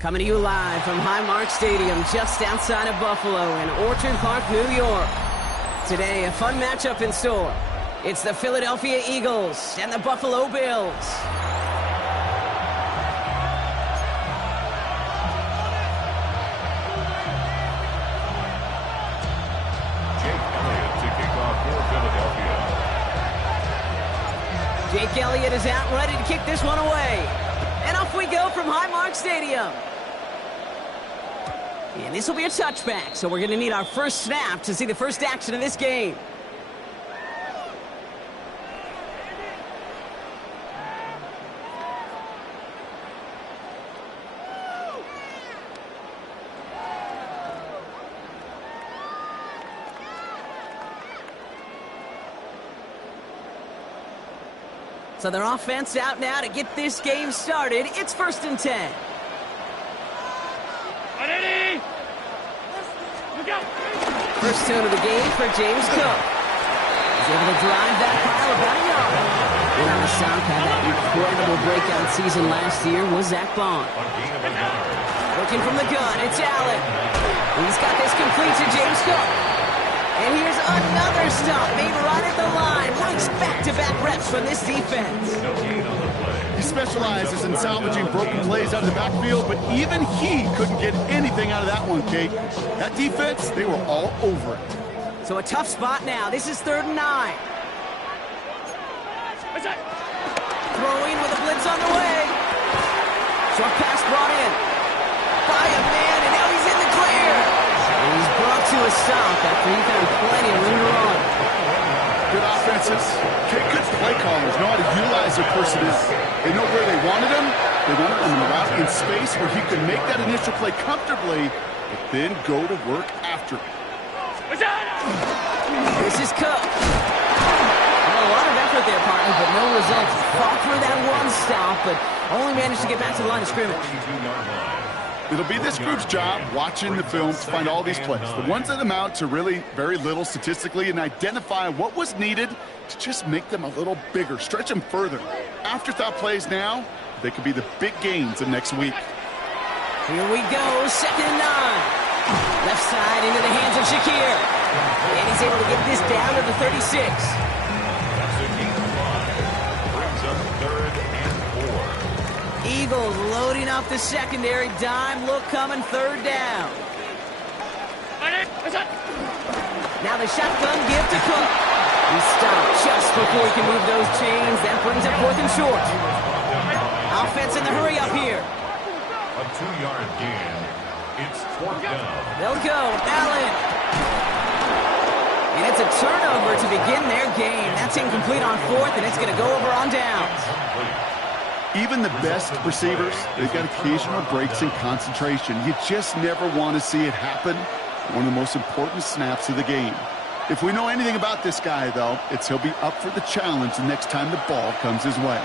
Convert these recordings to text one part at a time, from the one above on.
Coming to you live from Highmark Stadium, just outside of Buffalo in Orchard Park, New York. Today, a fun matchup in store. It's the Philadelphia Eagles and the Buffalo Bills. Jake Elliott is out, ready to kick this one away. And off we go from Highmark Stadium. And this will be a touchback, so we're going to need our first snap to see the first action of this game. So their offense out now to get this game started. It's 1st and 10. First tune of the game for James Cook. He's able to drive that pile about a yard. And on the stop, had that incredible breakout season last year was Zach Bond. Looking from the gun, it's Allen. He's got this complete to James Cook. And here's another stop made right at the line. Nice back-to-back reps from this defense. He specializes in salvaging broken plays out of the backfield, but even he couldn't get anything out of that one, Kate. That defense, they were all over it. So a tough spot now. This is 3rd and 9. Throwing with a blitz on the way. Short pass brought in by a man, and now he's in the clear. And he's brought to a stop after he found plenty of room to run. Good offenses. Good play callers know how to utilize their personnel. They know where they wanted him. They wanted him in a route in space where he could make that initial play comfortably, but then go to work after it. This is Cook. Well, a lot of effort there, partner, but no results. Fought through that one stop, but only managed to get back to the line of scrimmage. It'll be this group's job watching the film to find all these plays, the ones that amount to really very little statistically, and identify what was needed to just make them a little bigger, stretch them further. Afterthought plays now, they could be the big gains of next week. Here we go, 2nd and 9. Left side into the hands of Shakir. And he's able to get this down to the 36. Brings up 3rd and 4. Eagles loading up the secondary. Dime look coming, 3rd down. Now the shotgun give to Cook. He stopped just before he can move those chains. That brings up 4th and short. Offense in the hurry up here. A 2-yard gain. It's 4th down. They'll go. Allen. And it's a turnover to begin their game. That's incomplete on 4th, and it's going to go over on downs. Even the best receivers, they've got occasional breaks in concentration. You just never want to see it happen. One of the most important snaps of the game. If we know anything about this guy, though, it's he'll be up for the challenge the next time the ball comes his way.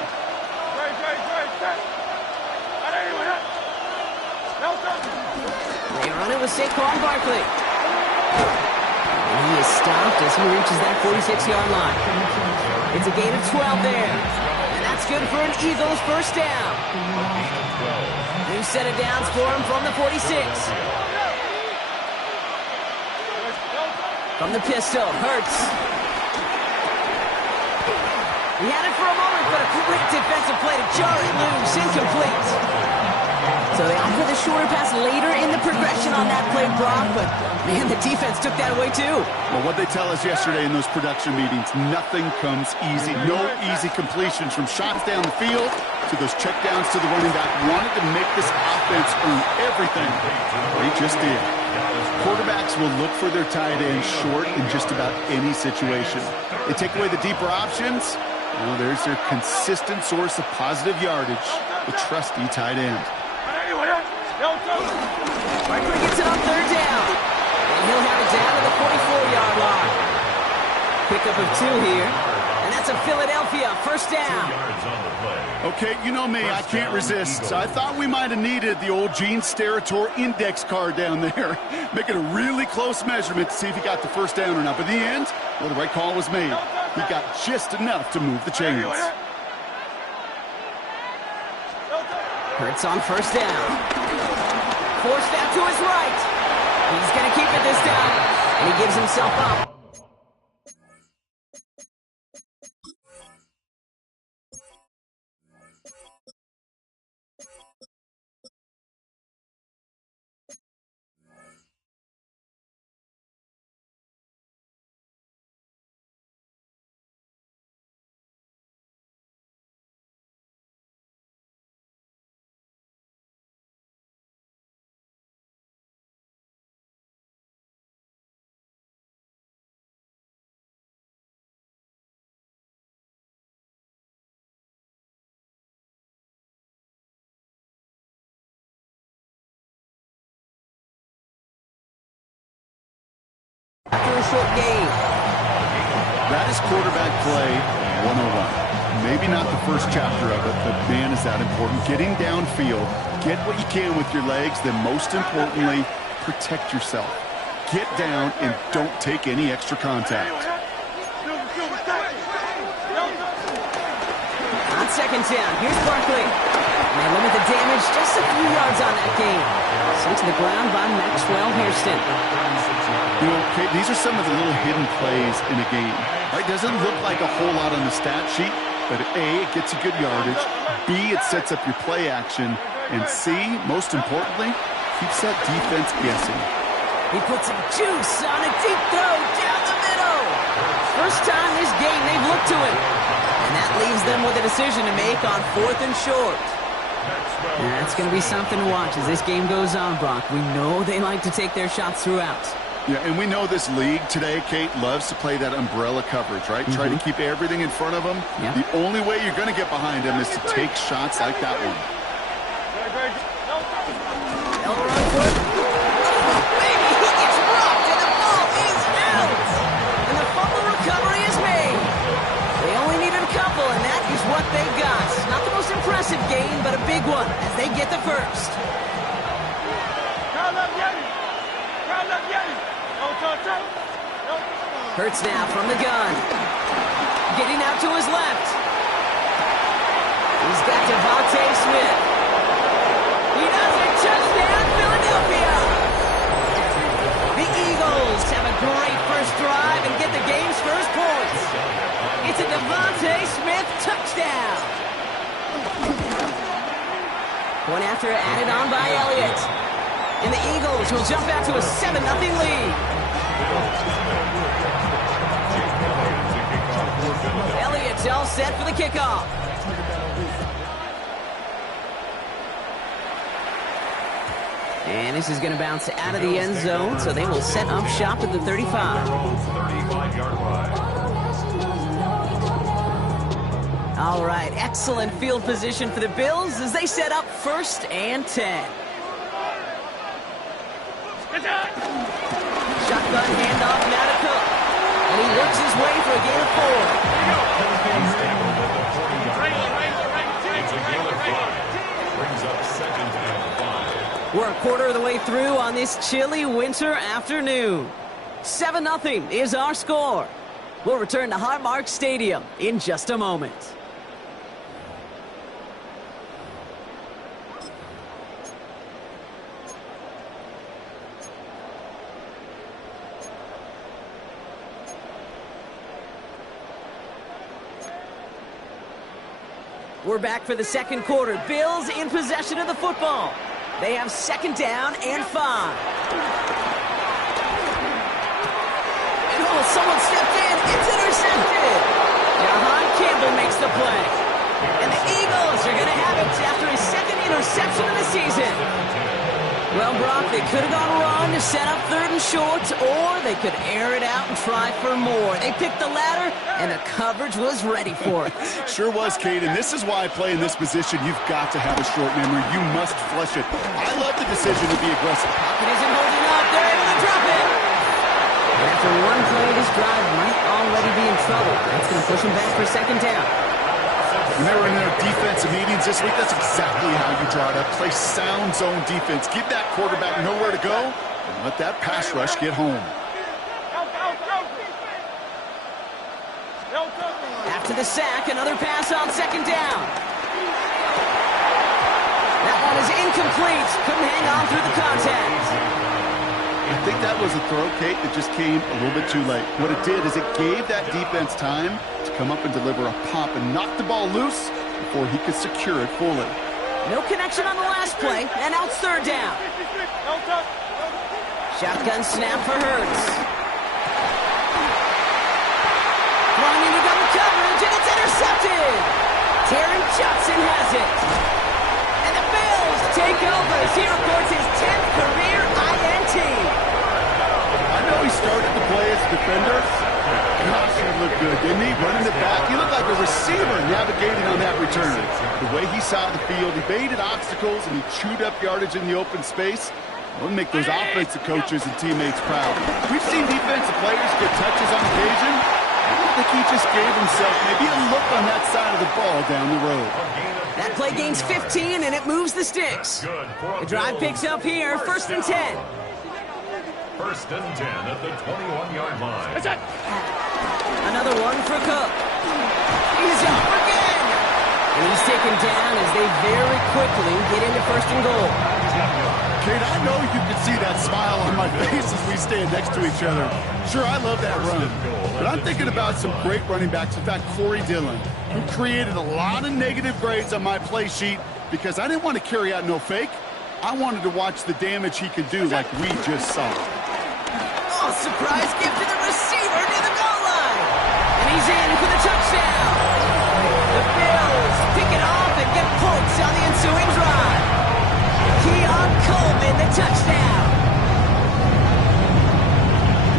They run it with Saquon Barkley. And he is stopped as he reaches that 46-yard line. It's a gain of 12 there. And that's good for an Eagles first down. New set of downs for him from the 46. From the pistol, Hurts. He had it for a moment, but a great defensive play to jar it loose, incomplete. So they offer the shorter pass later in the progression on that play, Brock, but man, the defense took that away too. Well, what they tell us yesterday in those production meetings, nothing comes easy. No easy completions from shots down the field to those checkdowns to the running back. Wanted to make this offense earn everything. They just did. Quarterbacks will look for their tight end short in just about any situation. They take away the deeper options. Well, there's their consistent source of positive yardage, the trusty tight end. Barkley gets it on 3rd down. And he'll have it down to the 44-yard line. Pickup of 2 here. And that's a Philadelphia first down. Okay, you know me, I can't resist. So I thought we might have needed the old Gene Steratore index card down there. Make it a really close measurement to see if he got the first down or not. But in the end, well, the right call was made. He got just enough to move the chains. Hurts on first down. Forced out to his right. He's going to keep it this time. And he gives himself up. After a short game. That is quarterback play 101. Maybe not the first chapter of it, but man, is that important. Getting downfield, get what you can with your legs, then most importantly, protect yourself. Get down and don't take any extra contact. On second down, here's Barkley. And they limit the damage just a few yards on that game. Sent to the ground by Maxwell Hairston. You know, Kate, these are some of the little hidden plays in a game. Right? Doesn't look like a whole lot on the stat sheet, but A, it gets you good yardage. B, it sets up your play action. And C, most importantly, keeps that defense guessing. He puts some juice on a deep throw down the middle. First time this game they've looked to him. And that leaves them with a decision to make on 4th and short. That's going to be something to watch as this game goes on, Brock. We know they like to take their shots throughout. Yeah, and we know this league today, Kate, loves to play that umbrella coverage, right? Try to keep everything in front of them. Yeah. The only way you're going to get behind them is to take shots like that one. Elrond Wood. Oh, baby, he gets rocked and the ball is out. And the fumble recovery is made. They only needed a couple, and that is what they got. Not the most impressive game, but a big one as they get the first. Hurts now from the gun. Getting out to his left. He's got Devontae Smith. He does it. Touchdown, Philadelphia. The Eagles have a great first drive and get the game's first points. It's a Devontae Smith touchdown. Point after added on by Elliott. And the Eagles will jump out to a 7-0 lead. Elliott's all set for the kickoff. And this is going to bounce out of the end zone, so they will set up shop at the 35. All right, excellent field position for the Bills as they set up 1st and 10. Shotgun handoff now to Cook. And he works his way for a gain of 4. We're a quarter of the way through on this chilly winter afternoon. 7-0 is our score. We'll return to Highmark Stadium in just a moment. We're back for the second quarter. Bills in possession of the football. They have 2nd down and 5. And oh, someone stepped in. It's intercepted. Jahan Campbell makes the play. And the Eagles are going to have it after his 2nd interception of the season. Well, Brock, they could have gone wrong to set up 3rd and short, or they could air it out and try for more. They picked the latter, and the coverage was ready for it. Sure was, Kate, and this is why I play in this position. You've got to have a short memory. You must flush it. I love the decision to be aggressive. Pocket isn't holding up. They're able to drop it. And after one play, this drive might already be in trouble. That's going to push them back for 2nd down. When they were in their defensive meetings this week, that's exactly how you draw it up. Play sound zone defense. Give that quarterback nowhere to go, and let that pass rush get home. After the sack, another pass on 2nd down. That one is incomplete. Couldn't hang on through the contact. I think that was a throw, Kate, that just came a little bit too late. What it did is it gave that defense time to come up and deliver a pop and knock the ball loose before he could secure it fully. No connection on the last play, and now it's third down. Shotgun snap for Hurts. Throwing into double coverage, and it's intercepted. Terry Johnson has it. And the Bills take over as he reports his 10th career INT. I know he started to play as a defender. Gosh, he looked good, didn't he? Running it back. He looked like a receiver navigating on that return. The way he saw the field, he baited obstacles, and he chewed up yardage in the open space. It'll make those offensive coaches and teammates proud. We've seen defensive players get touches on occasion. I think he just gave himself maybe a look on that side of the ball down the road. That play gains 15, and it moves the sticks. The drive picks up here, 1st and 10. 1st and 10 at the 21-yard line. Another one for Cook. He's up again. And he's taken down as they very quickly get into 1st and goal. Kate, I know you can see that smile on my face as we stand next to each other. Sure, I love that run. But I'm thinking about some great running backs. In fact, Corey Dillon, who created a lot of negative grades on my play sheet because I didn't want to carry out no fake. I wanted to watch the damage he could do like we just saw. Oh, surprise give to the receiver near the goal line. And he's in for the touchdown. The Bills pick it off and get points on the ensuing drive. Keon Coleman, the touchdown.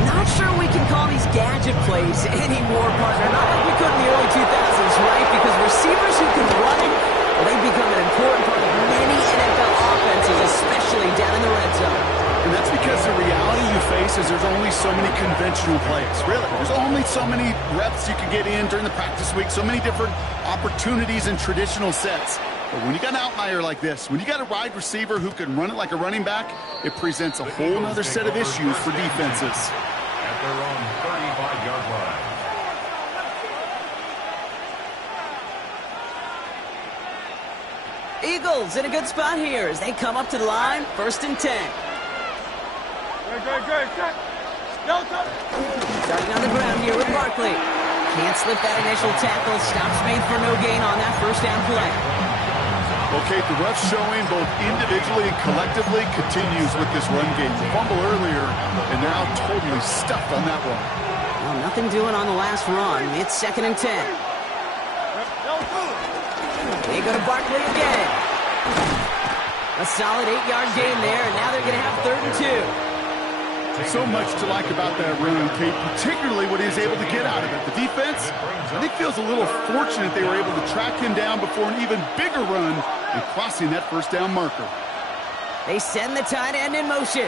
Not sure we can call these gadget plays anymore, partner. Not like we could in the early 2000s, right? Because receivers who can run it, well, they've become an important part of many NFL offenses, especially down in the red zone. And that's because the reality you face is there's only so many conventional plays. Really, there's only so many reps you can get in during the practice week, so many different opportunities and traditional sets. But when you got an outlier like this, when you got a wide receiver who can run it like a running back, it presents a whole other set of issues for defenses. At their own 35-yard line. Eagles in a good spot here as they come up to the line, 1st and 10. Starting on the ground here with Barkley. Can't slip that initial tackle. Stops made for no gain on that 1st down play. Okay, the rough showing both individually and collectively continues with this run game. The fumble earlier, and now totally stuffed on that one. Well, nothing doing on the last run. It's 2nd and 10. They go to Barkley again. A solid 8-yard gain there, and now they're going to have 3rd and 2. So much to like about that run, Kate, particularly what he was able to get out of it. The defense, I think, feels a little fortunate they were able to track him down before an even bigger run and crossing that 1st down marker. They send the tight end in motion.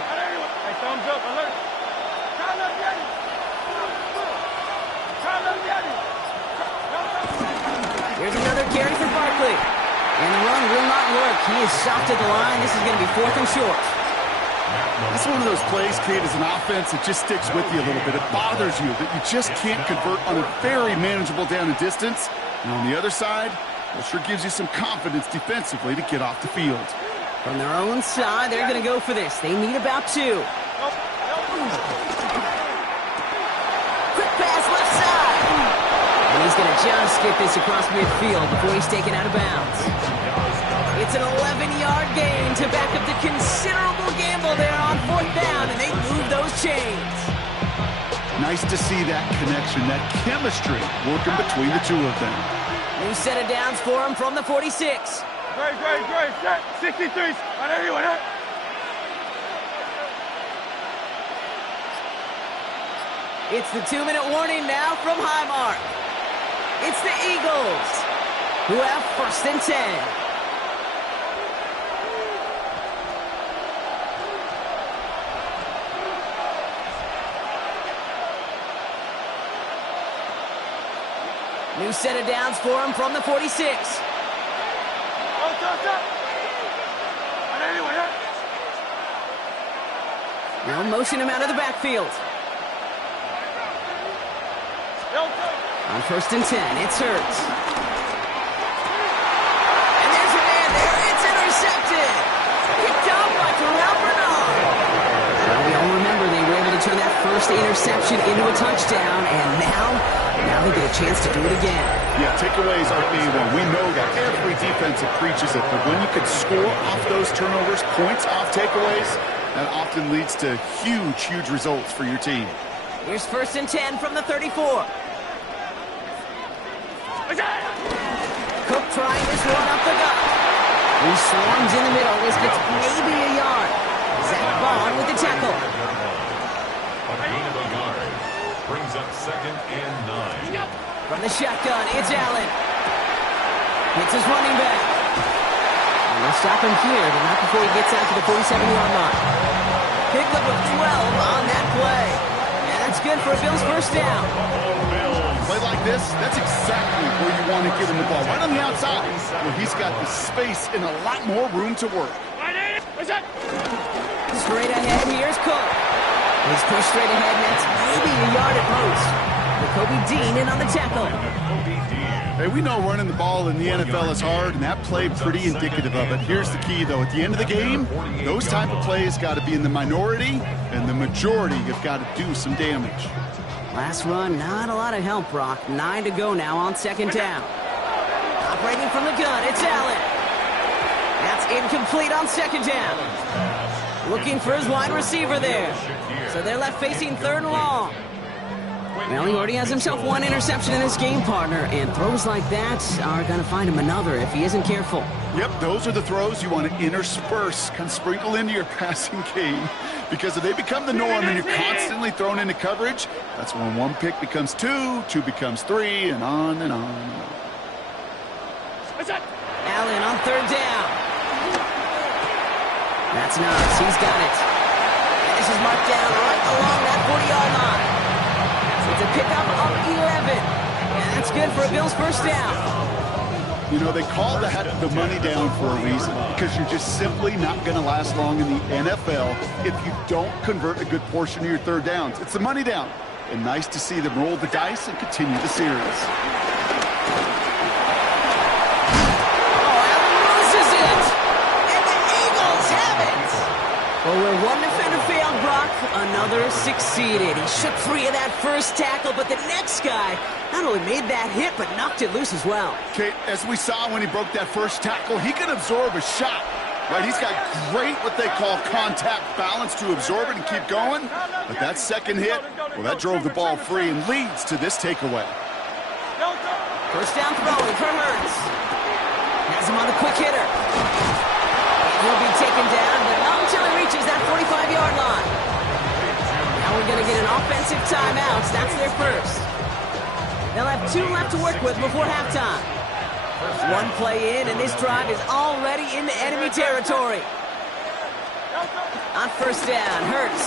Here's another carry for Barkley. And the run will not work. He is stopped at the line. This is going to be 4th and short. That's one of those plays, Kate, as an offense, it just sticks with you a little bit. It bothers you that you just can't convert on a very manageable down and distance. And on the other side, it sure gives you some confidence defensively to get off the field. From their own side, they're going to go for this. They need about 2. Quick pass left side. And he's going to just get this across midfield before he's taken out of bounds. It's an 11-yard gain to back up the considerable gamble there on 4th down, and they move those chains. Nice to see that connection, that chemistry working between the two of them. New set of downs for him from the 46. Great. 63. On everyone, huh? It's the 2-minute warning now from Highmark. It's the Eagles who have 1st and 10. New set of downs for him from the 46. Now motion him out of the backfield. On 1st and 10, it's Hurts. And there's a man there. It's intercepted. it. Picked up by Terrell Bernard. Well, we all remember they were able to turn that first interception into a touchdown, and now they get a chance to do it again. Yeah, takeaways are A1. We know that every defensive preaches it, but when you can score off those turnovers, points off takeaways, that often leads to huge, huge results for your team. Here's 1st and 10 from the 34. Cook trying this one up the gut. He swarms in the middle. This gets maybe a yard. Zach Bond with the tackle. A gain of a yard. Brings up 2nd and 9. From the shotgun, it's Allen. Hits his running back. And they'll stop him here, but not before he gets out to the 47-yard line. Pickup of 12 on that play. And that's good for a Bills first down. Play like this, that's exactly where you want to give him the ball. Right on the outside, where he's got the space and a lot more room to work. Straight ahead, here's Cook. He's pushed straight ahead, and that's maybe a yard at most. Kobe Dean in on the tackle. Hey, we know running the ball in the NFL is hard, and that play pretty indicative of it. Here's the key, though. At the end of the game, those type of plays got to be in the minority, and the majority have got to do some damage. Last run, not a lot of help, Brock. 9 to go now on 2nd down. Operating from the gun, it's Allen. That's incomplete on 2nd down. Looking for his wide receiver there. So they're left facing 3rd and long. Well, he already has himself one interception in his game, partner, and throws like that are going to find him another if he isn't careful. Yep, those are the throws you want to intersperse, kind of sprinkle into your passing game, because if they become the norm and you're constantly thrown into coverage, that's when one pick becomes two, two becomes three, and on and on and on. Allen on 3rd down. That's Knox. He's got it. And this is marked down right along that 40-yard line. It's a pickup of 11. And that's good for a Bills first down. You know, they call that the money down for a reason, because you're just simply not going to last long in the NFL if you don't convert a good portion of your 3rd downs. It's the money down. And nice to see them roll the dice and continue the series. Well, where one defender failed, Brock, another succeeded. He shook free of that first tackle, but the next guy not only made that hit, but knocked it loose as well. Okay, as we saw when he broke that first tackle, he can absorb a shot, right? He's got great, what they call contact balance to absorb it and keep going. But that second hit, well, that drove the ball free and leads to this takeaway. First down throwing for Hurts. Has him on the quick hitter. He'll be taken down, but not until he reaches that 45-yard line. Now we're going to get an offensive timeout. That's their first. They'll have 2 left to work with before halftime. 1 play in, and this drive is already into enemy territory. On first down, Hurts.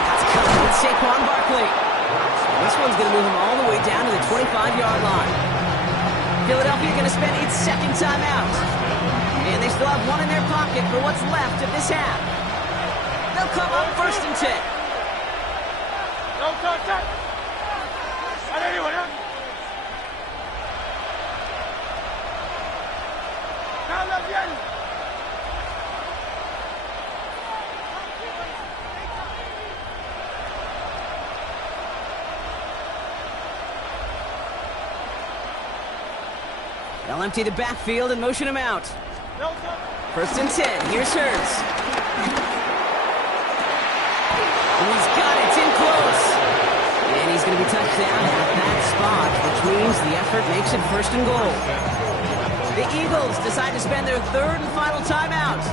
That's coming with Saquon Barkley. This one's going to move him all the way down to the 25-yard line. Philadelphia going to spend its 2nd timeout. And they still have 1 in their pocket for what's left of this half. They'll come up 1st and 10. Don't touch it. Not anyone, huh? Now left the end. They'll empty the backfield and motion him out. 1st and 10. Here's Hurts. He's got it. It's in close. And he's going to be touched down at that spot, which means the effort makes it 1st and goal. The Eagles decide to spend their 3rd and final timeout.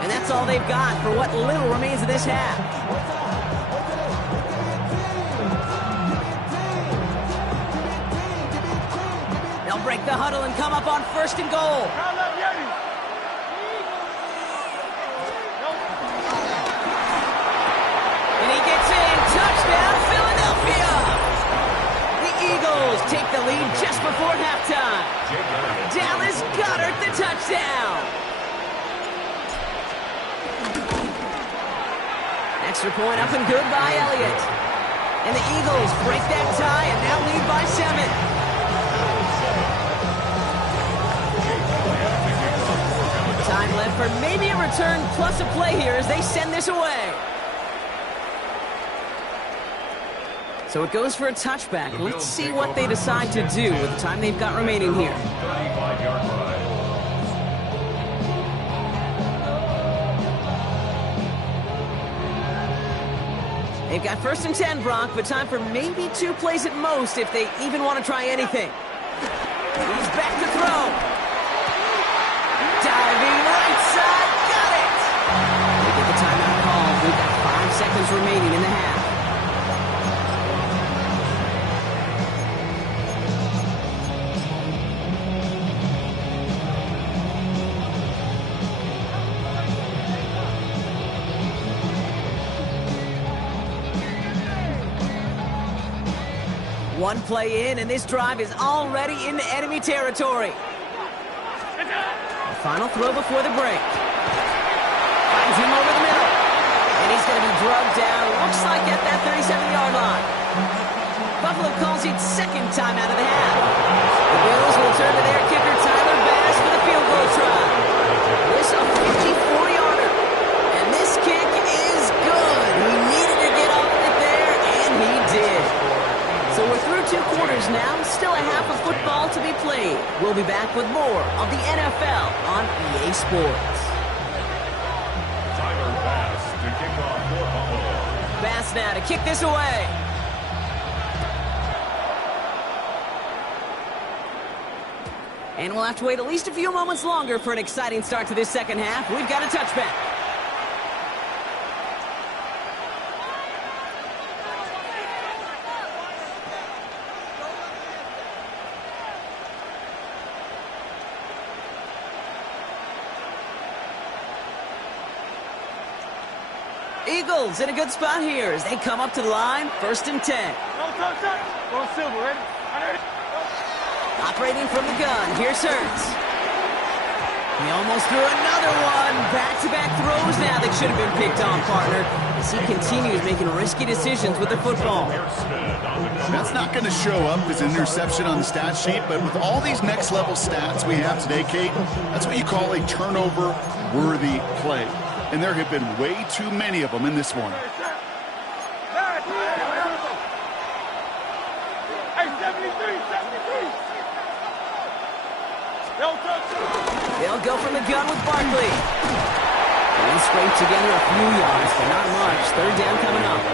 And that's all they've got for what little remains of this half. They'll break the huddle and come up on 1st and goal. And he gets in. Touchdown, Philadelphia. The Eagles take the lead just before halftime. Dallas Goedert the touchdown. Extra point up and good by Elliott. And the Eagles break that tie and now lead by 7. for maybe a return plus a play here as they send this away. So it goes for a touchback. Let's see what they decide to do with the time they've got remaining here. 35-yard drive. They've got 1st and 10, Brock, but time for maybe 2 plays at most if they even want to try anything. He's back to throw. Diving right side, got it! They get the timeout call. We've got 5 seconds remaining in the half. One play in, and this drive is already into enemy territory. The final throw before the break. Finds him over the middle. And he's going to be drugged down, looks like at that 37-yard line. Buffalo calls it 2nd time out of the half. The Bills will turn to their kicker, Tyler Bass, for the field goal try. This a 54-yarder. And this kick is good. He needed to get off it there, and he did. So we're through 2 quarters now, still a half of football to be played. We'll be back with more of the NFL on EA Sports. Tyler Bass to kick off for Buffalo. Bass now to kick this away. And we'll have to wait at least a few moments longer for an exciting start to this second half. We've got a touchback. Eagles in a good spot here as they come up to the line, 1st and 10. Go silver, ready? Operating from the gun, here's Hurts. He almost threw another one. Back-to-back throws now that should have been picked on, partner, as he continues making risky decisions with the football. That's not going to show up as an interception on the stat sheet, but with all these next-level stats we have today, Kate, that's what you call a turnover-worthy play. And there have been way too many of them in this one. They'll go from the gun with Barkley. And he scraped together a few yards, but not much. 3rd down coming up.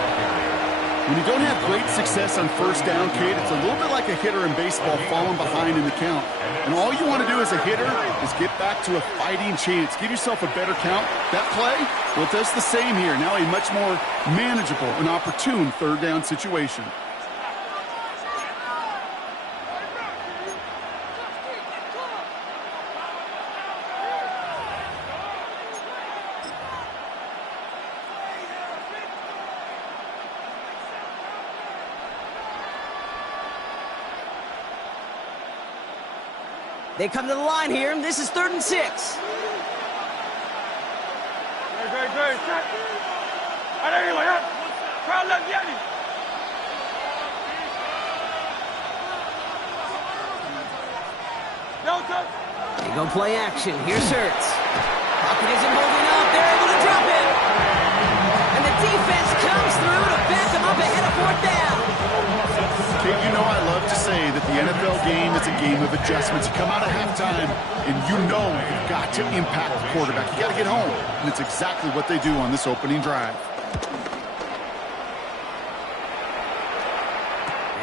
When you don't have great success on 1st down, Kate, it's a little bit like a hitter in baseball falling behind in the count. And all you want to do as a hitter is get back to a fighting chance. Give yourself a better count. That play, well, it does the same here. Now a much more manageable and opportune 3rd down situation. They come to the line here. This is 3rd and 6. Very, very, set. Anyway, crowd left Yanni. They go play action. Here's Hurts. Pocket isn't holding up. They're able to drop it. And the defense comes through to back them up ahead of 4th down. Kate, you know I love to say that the NFL game is a game of adjustments. You come out of halftime, and you know you've got to impact the quarterback. You got to get home, and it's exactly what they do on this opening drive.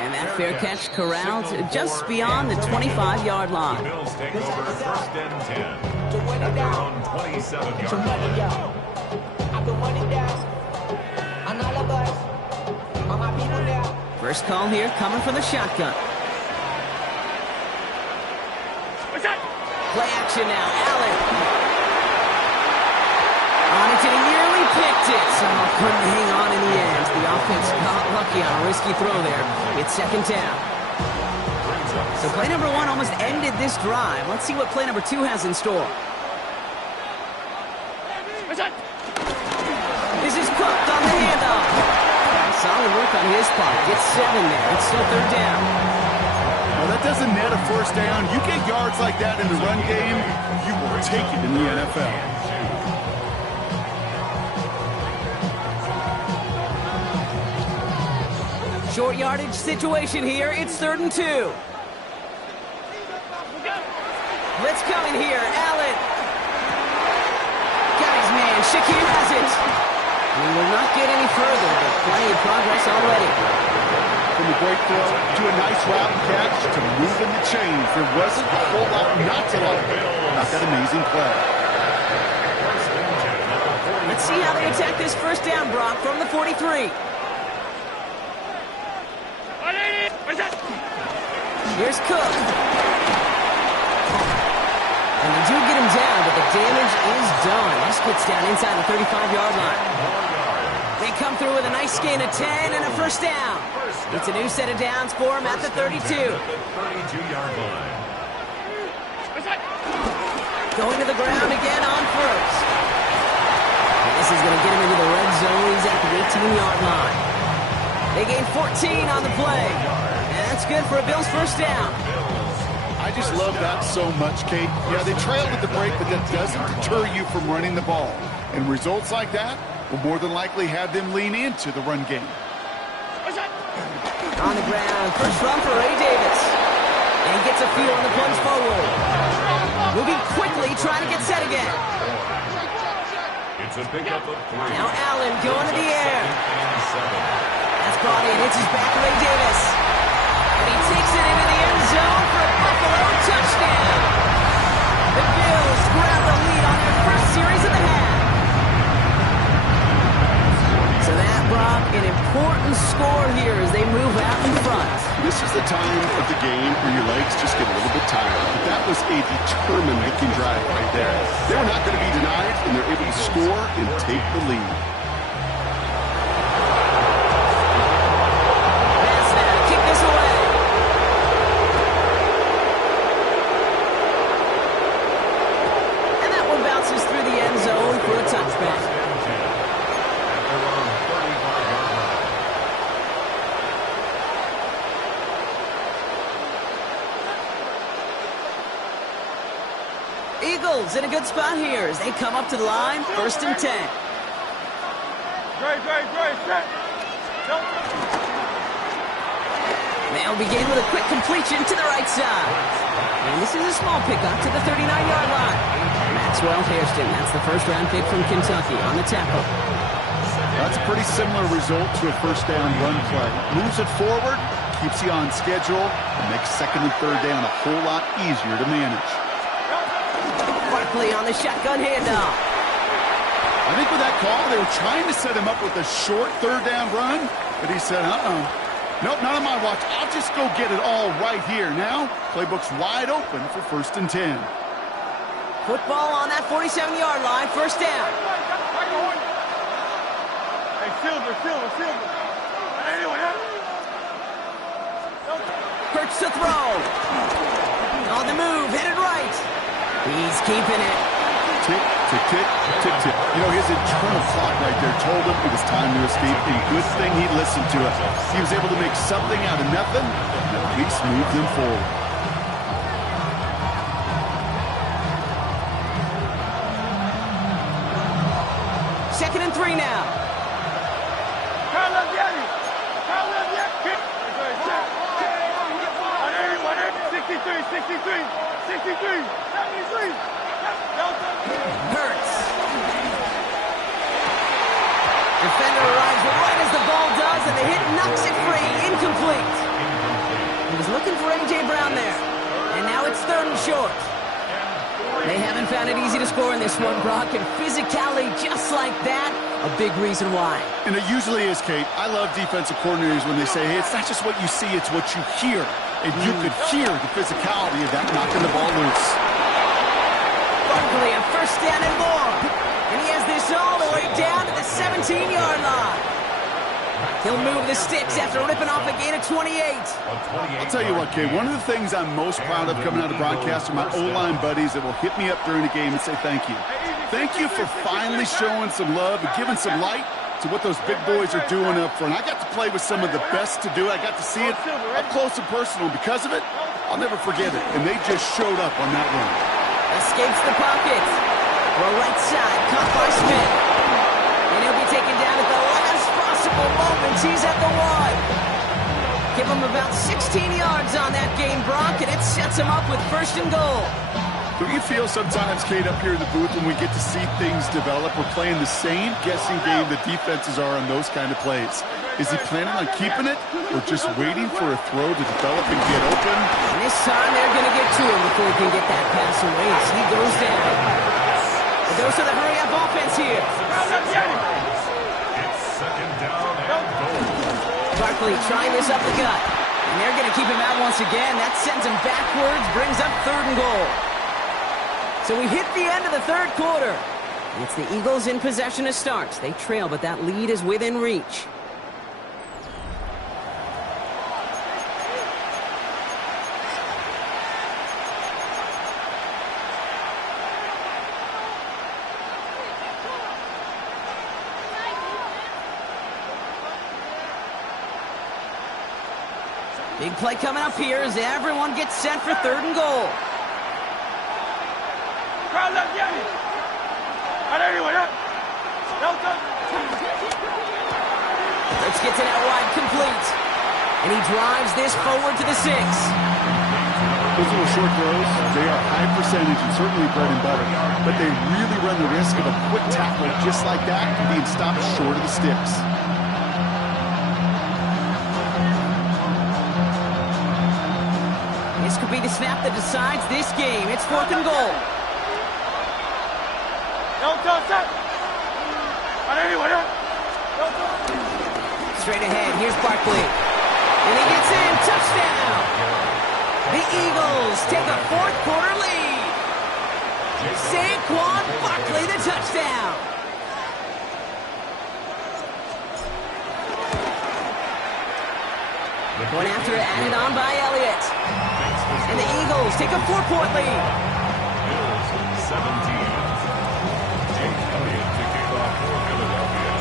And that fair catch corralled just beyond the 25-yard line. The Bills take over 1st and 10 at their own 27-yard line. First call here coming from the shotgun. Play action now. Allen. On it, and he nearly picked it. So couldn't hang on in the end. The offense got lucky on a risky throw there. It's 2nd down. So play number 1 almost ended this drive. Let's see what play number 2 has in store. This is cooked on the handoff. Solid work on his part. Gets 7 there. It's still 3rd down. Well, that doesn't net a 1st down. You get yards like that in the run game, you will take it in the NFL. Short yardage situation here. It's 3rd and 2. Blitz coming here. Allen. Got his man. Shakir has it. He will not get any further, but plenty of progress already. From a great throw to a nice route and catch to moving the chains. There wasn't a whole lot not to like about that amazing play. Let's see how they attack this first down, Brock, from the 43. Here's Cook. And they do get him down, but the damage is done. This gets down inside the 35-yard line. They come through with a nice gain of 10 and a first down. It's a new set of downs for him at the 32. 32-yard line. Going to the ground again on first. And this is going to get him into the red zone. He's at the 18-yard line. They gain 14 on the play. And that's good for a Bills first down. I just love that so much, Kate. Yeah, they trailed at the break, but that doesn't deter you from running the ball. And results like that will more than likely have them lean into the run game. On the ground, first run for Ray Davis. And he gets a feel on the plunge forward. Moving quickly, trying to get set again. It's a pickup of 3. Now Allen going to the air. That's brought in. It's his back, Ray Davis. And he takes it into the end zone for a Buffalo touchdown. The Bills grab the lead on their first series of the half. So that, Brock, an important score here as they move out in front. This is the time of the game where your legs just get a little bit tired. But that was a determined looking drive right there. They're not going to be denied, and they're able to score and take the lead. Pass now to kick this away. And that one bounces through the end zone for a touchback. Eagles in a good spot here as they come up to the line, 1st and 10. Great, set. They'll begin with a quick completion to the right side. And this is a small pickup to the 39-yard line. Maxwell Hairston, that's the first-round pick from Kentucky on the tackle. That's a pretty similar result to a first down run play. Moves it forward, keeps you on schedule, and makes 2nd and 3rd down a whole lot easier to manage. Barkley on the shotgun handoff. I think with that call, they were trying to set him up with a short 3rd down run, but he said, nope, not on my watch. I'll just go get it all right here. Now, playbook's wide open for 1st and 10. Football on that 47-yard line, first down. Hey, Silver. Hurts to throw. On the move, headed right. He's keeping it. Tick, tick, tick, tick, tick. You know, his internal clock right there told him it was time to escape. And good thing he listened to it. He was able to make something out of nothing and at least move them forward. Second and 3 now. Kyle Leviani. 63. Hurts. Defender arrives right as the ball does, and the hit knocks it free. Incomplete. He was looking for A.J. Brown there. And now it's 3rd and short. They haven't found it easy to score in this one, Brock, and physicality just like that, a big reason why. And it usually is, Kate. I love defensive coordinators when they say, hey, it's not just what you see, it's what you hear. And you could hear the physicality of that knocking the ball loose. Barkley, a first down and more. And he has this all the way down to the 17-yard line. He'll move the sticks after ripping off a gain of 28. I'll tell you what, Kate, one of the things I'm most proud of coming out of broadcast are my O-line buddies that will hit me up during the game and say thank you. Thank you for finally showing some love and giving some light to what those big boys are doing up front. I got to play with some of the best to do it. I got to see it up close and personal. Because of it, I'll never forget it. And they just showed up on that run. Escapes the pocket. Well, right side, caught by Smith. And he'll be taken down at the last possible moment. He's at the 1. him about 16 yards on that game, Brock, and it sets him up with 1st and goal. Don't you feel sometimes, Kate, up here in the booth when we get to see things develop, we're playing the same guessing game that defenses are on those kind of plays? Is he planning on keeping it or just waiting for a throw to develop and get open? And this time they're going to get to him before he can get that pass away as he goes down. It goes to the hurry-up offense here. It's 2nd down and goal. Barkley trying this up the gut. And they're going to keep him out once again. That sends him backwards, brings up 3rd and goal. So we hit the end of the 3rd quarter. It's the Eagles in possession to start. They trail, but that lead is within reach. Big play coming up here as everyone gets set for 3rd and goal. Let's get it out wide, complete. And he drives this forward to the 6. Those little short throws, they are high percentage and certainly bread and butter. But they really run the risk of a quick tackle just like that and being stopped short of the sticks. This could be the snap that decides this game. It's 4th and goal. Straight ahead, here's Barkley. And he gets in, touchdown! The Eagles take a 4th quarter lead. Saquon Barkley, the touchdown. Going after it, added on by Elliott. And the Eagles take a 4-point lead. Bills 17. Jake Elliott to kick off for Philadelphia.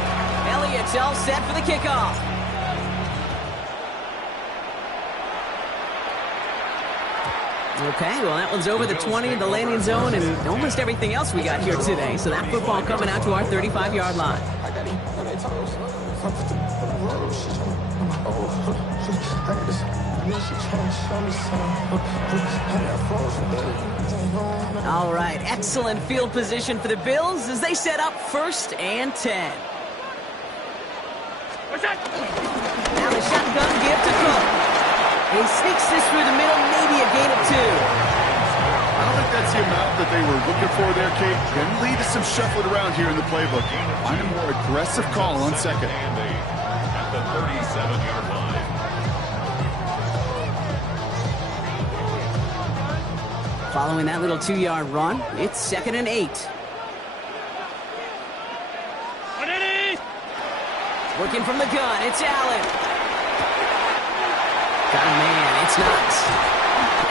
Elliott's all set for the kickoff. Okay, well, that one's over the 20, the landing zone, and almost everything else we got here today. So that football coming out to our 35-yard line. All right, excellent field position for the Bills as they set up 1st and 10. Now the shotgun give to Cook. He sneaks this through the middle, maybe a gain of 2. I don't think that's the amount that they were looking for there, Kate. Can lead to some shuffling around here in the playbook. Find a more aggressive call on 2nd. At the 37-yard line. Following that little 2-yard run, it's 2nd and 8. Working from the gun, it's Allen. Got a man, it's not.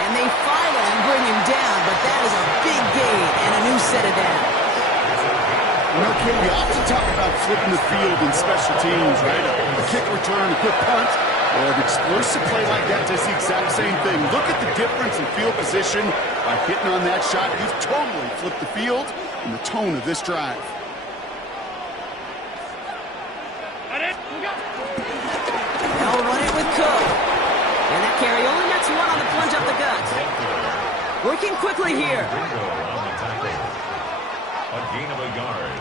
And they finally bring him down, but that is a big gain and a new set of downs. You know, Kate, we often talk about flipping the field in special teams, right? A kick return, a quick punt. Well, an explosive play like that does the exact same thing. Look at the difference in field position. By hitting on that shot, you've totally flipped the field and the tone of this drive. They'll run it with Cook. And that carry only nets 1 on the plunge up the gut. Working quickly here. A gain of a yard.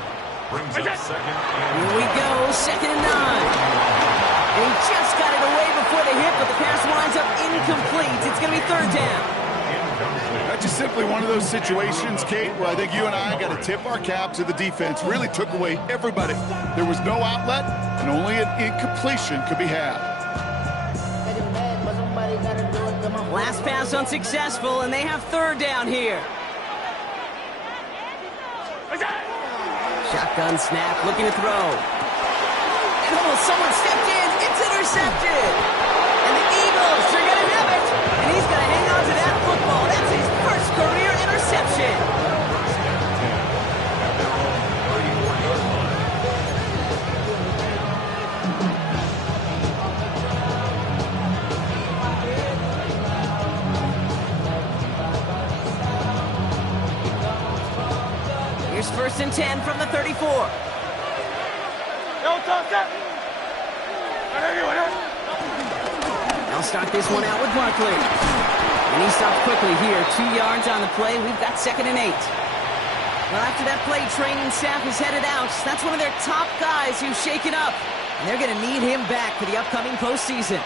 Brings up 2nd and Here we go, 2nd and 9. And he just got it away before the hit, but the pass winds up incomplete. It's going to be 3rd down. That's just simply one of those situations, Kate, where I think you and I got to tip our cap to the defense. Really took away everybody. There was no outlet, and only an incompletion could be had. Last pass unsuccessful, and they have 3rd down here. Shotgun snap, looking to throw. And almost someone stepped in. It's intercepted. And the Eagles are going to have it. And he's going to hang on to that football. That's his first career interception. Here's 1st and 10 from the 34. They'll start this one out with Barkley. And he stopped quickly here. 2 yards on the play. We've got 2nd and 8. Well, after that play, training staff is headed out. That's one of their top guys who's shaken up. And they're going to need him back for the upcoming postseason.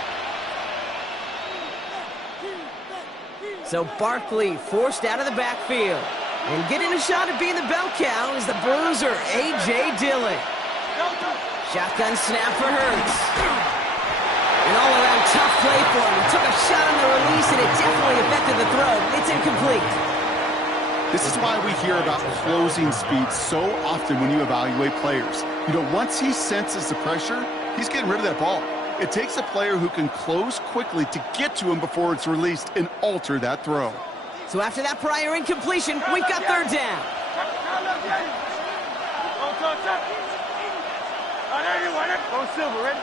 So Barkley forced out of the backfield. And getting a shot at being the bell cow is the bruiser, A.J. Dillon. Shotgun snap for Hurts. An all-around tough play for him. He took a shot on the release, and it definitely affected the throw. It's incomplete. This is why we hear about closing speed so often when you evaluate players. You know, once he senses the pressure, he's getting rid of that ball. It takes a player who can close quickly to get to him before it's released and alter that throw. So after that prior incompletion, we've got 3rd down. Go Silver, ready?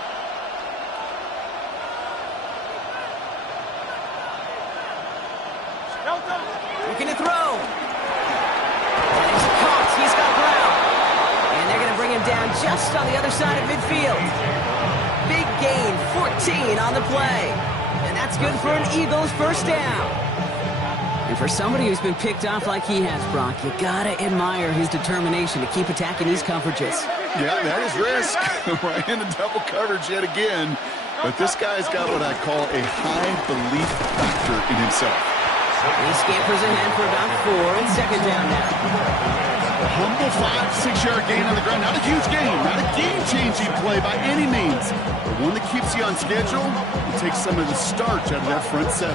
Looking to throw. And he's caught. He's got ground. And they're going to bring him down just on the other side of midfield. Big gain, 14 on the play. And that's good for an Eagles 1st down. And for somebody who's been picked off like he has, Brock, you gotta admire his determination to keep attacking these coverages. Yeah, that is risk. Right into double coverage yet again. But this guy's got what I call a high belief factor in himself. He scampers ahead for about 4 and 2nd down now. A humble 5-6-yard gain on the ground. Not a huge gain, not a game-changing play by any means. But one that keeps you on schedule and takes some of the starch out of that front 7.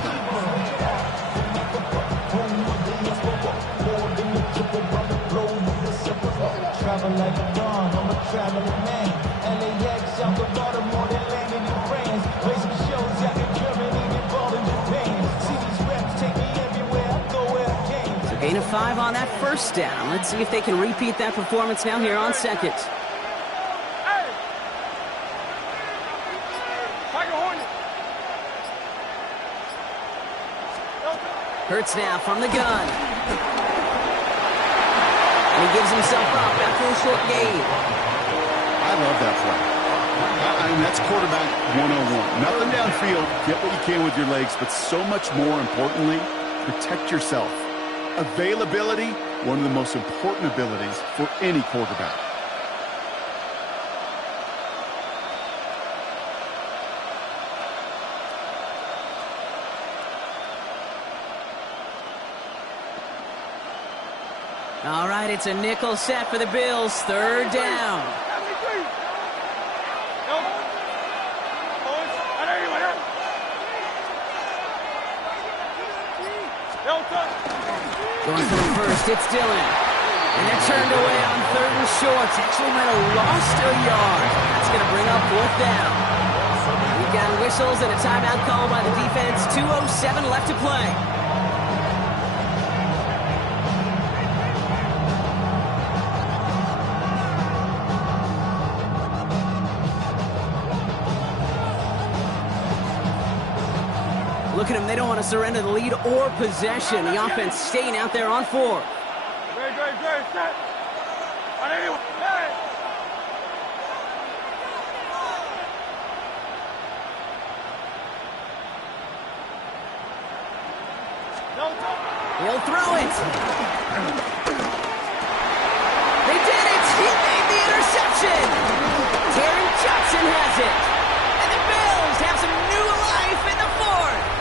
Travel like a dawn, I'm a traveling man. LAX, out the Baltimore, they landing in France. Play some shows out in Germany, and ball in Japan. See these reps take me everywhere, I go where I can. So gain of 5 on that 1st down. Let's see if they can repeat that performance now here on 2nd. Hey! Tiger Hornet! Hurts now from the gun. And he gives himself up after a short gain. I love that play. I mean, that's quarterback 101. Nothing downfield. Get what you can with your legs, but so much more importantly, protect yourself. Availability, one of the most important abilities for any quarterback. All right, it's a nickel set for the Bills. 3rd down. Going for the first, it's Dillon. And they're turned away on 3rd and short. Actually might have lost a yard. That's going to bring up 4th down. We've got whistles and a timeout call by the defense. 2:07 left to play. Look at them. They don't want to surrender the lead or possession. The offense staying out there on 4. Very set. On anyone. Hey! He'll throw it. They did it. He made the interception. Taron Johnson has it. And the Bills have some new life in the 4th.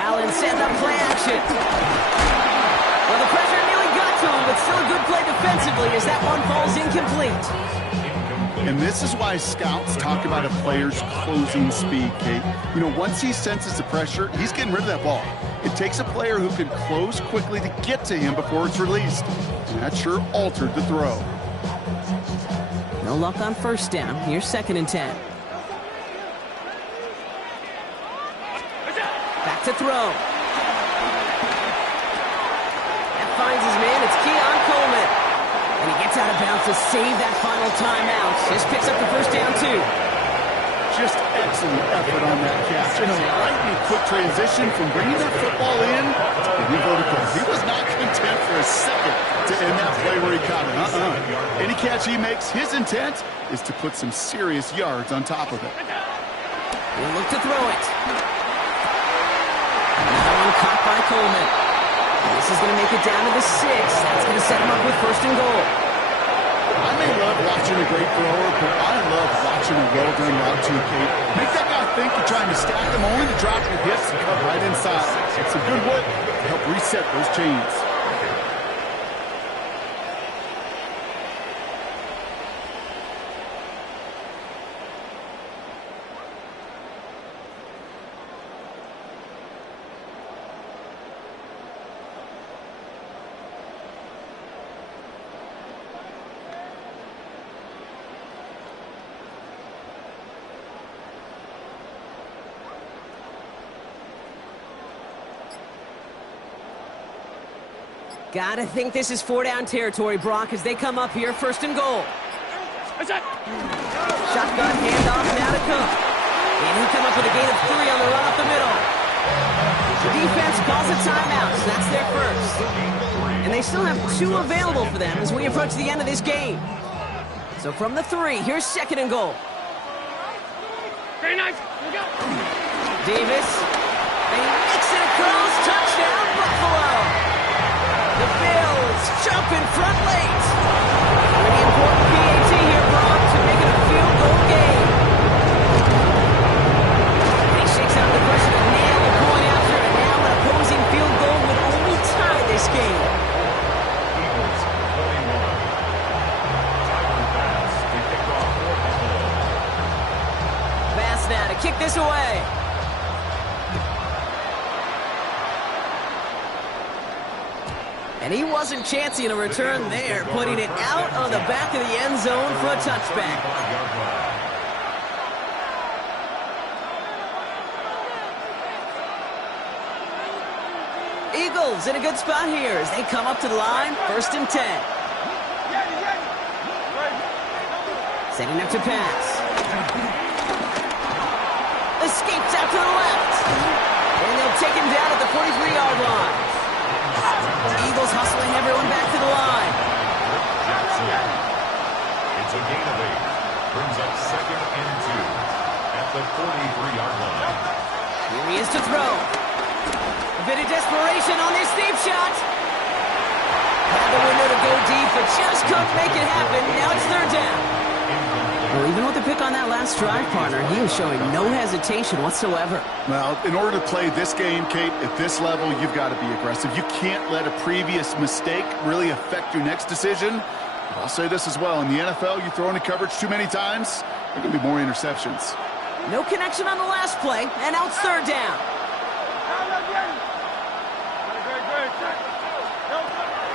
Allen setting up play action. Well, the pressure nearly got to him, but still a good play defensively as that one falls incomplete. And this is why scouts talk about a player's closing speed, Kate. You know, once he senses the pressure, he's getting rid of that ball. It takes a player who can close quickly to get to him before it's released. And that sure altered the throw. No luck on 1st down. Here's 2nd and 10. Back to throw. That finds his man. It's Keon Coleman. And out of bounds to save that final timeout. Just picks up the first down, too. Just excellent effort on that catch. And a lightning quick transition from bringing that football in to the vertical. He was not content for a second to end that play where he caught it. Any catch he makes, his intent is to put some serious yards on top of it. He'll look to throw it. Another one caught by Coleman. This is going to make it down to the 6. That's going to set him up with first and goal. I may love watching a great thrower, but I love watching a well-done route too, Kate. Make that guy think you're trying to stack him only to drop your hips and cut right inside. It's some good work to help reset those chains. Gotta think this is 4-down territory, Brock, as they come up here, first and goal. Shotgun handoff now to Cook. And he come up with a gain of 3 on the run up the middle. The defense calls a timeout, so that's their first. And they still have 2 available for them as we approach the end of this game. So from the 3, here's second and goal. Very nice. Davis. And he makes it across. Touchdown, Buffalo. The Bills jump in front late. Pretty important PAT here, Brock, to make it a field goal game. And he shakes out the pressure to nail the point after, and now an opposing field goal would only tie this game. Eagles 21. Tyler Bass to kick off for Buffalo. Bass now to kick this away. And he wasn't chancing a return there, putting it out on the back of the end zone for a touchback. 5-yard line. Eagles in a good spot here as they come up to the line, first and 10. Setting up to pass. Escapes out to the left. And they'll take him down at the 43-yard line. Eagles hustling everyone back to the line. Jackson. It's a gain of 8. Brings up second and 2 at the 43-yard line. Here he is to throw. A bit of desperation on this deep shot. Had the window to go deep, but just couldn't make it happen. Now it's third down. Well, even with the pick on that last drive, partner, he was showing no hesitation whatsoever. Well, in order to play this game, Kate, at this level, you've got to be aggressive. You can't let a previous mistake really affect your next decision. I'll say this as well. In the NFL, you throw into coverage too many times, there can be more interceptions. No connection on the last play, and now it's third down.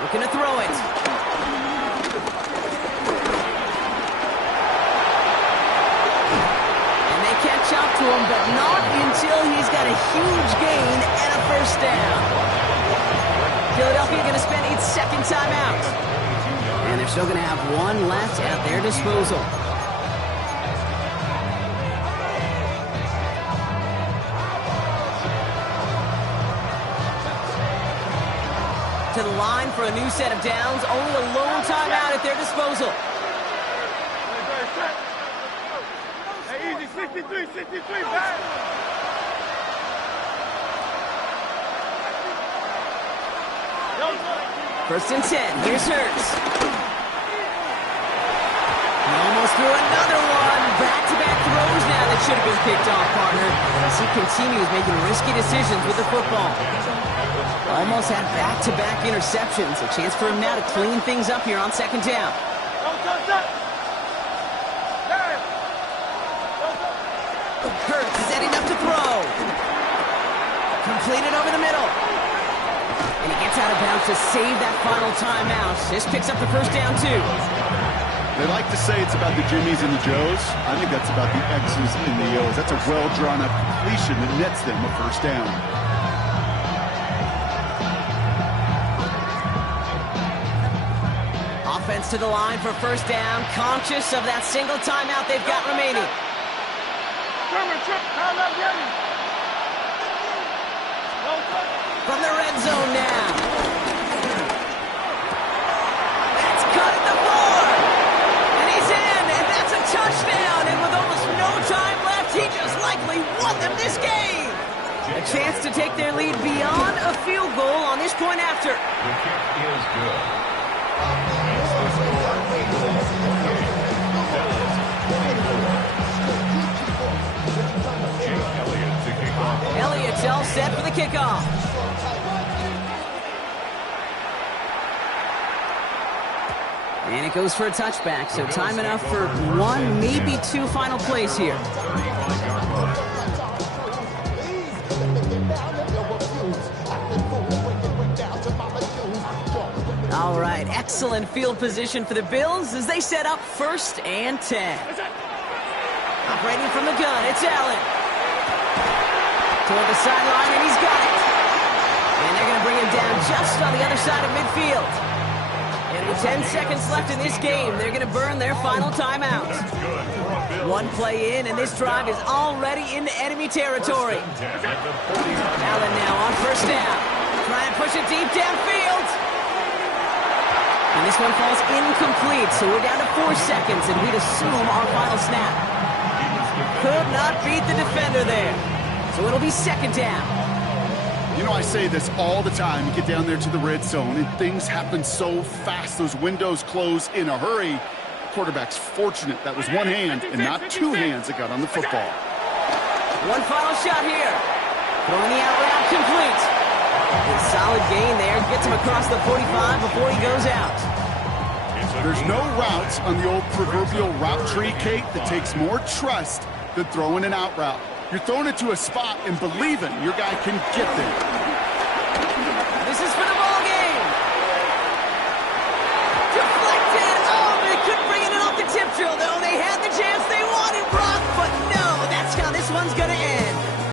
Looking to throw it. Catch up to him, but not until he's got a huge gain and a first down. Philadelphia going to spend its second timeout. And they're still going to have one left at their disposal. To the line for a new set of downs, only a lone timeout at their disposal. Easy, 63, 63, back. First and 10, here's Hurts. He almost threw another one. Back-to-back throws now that should have been picked off, partner. As he continues making risky decisions with the football. Almost had back-to-back interceptions. A chance for him now to clean things up here on second down. Hurts is heading up to throw. Completed over the middle. And he gets out of bounds to save that final timeout. This picks up the first down, too. They like to say it's about the Jimmies and the Joes. I think that's about the X's and the O's. That's a well-drawn-up completion that nets them a first down. offense to the line for first down, conscious of that single timeout they've got remaining. From the red zone now. That's cut at the 4. And he's in, and that's a touchdown. And with almost no time left, he just likely won them this game. A chance to take their lead beyond a field goal on this point after. The kick is good. Elliott's all set for the kickoff. And it goes for a touchback, so time enough for one, maybe two final plays here. All right, excellent field position for the Bills as they set up 1st and 10. Operating from the gun, it's Allen. Toward the sideline, and he's got it. And they're going to bring him down just on the other side of midfield. And with 10 seconds left in this game, they're going to burn their final timeout. One play in, and this drive is already into enemy territory. Allen now on 1st down. Trying to push it deep downfield. And this one falls incomplete, so we're down to 4 seconds, and we'd assume our final snap. Could not beat the defender there. So it'll be 2nd down. You know, I say this all the time. You get down there to the red zone, and things happen so fast. Those windows close in a hurry. Quarterback's fortunate that was one hand and not two hands that got on the football. One final shot here. Throwing the out route complete. A solid gain there. Gets him across the 45 before he goes out. There's no routes on the old proverbial route tree, Kate, that takes more trust than throwing an out route. You're throwing it to a spot and believing your guy can get there. This is for the ball game.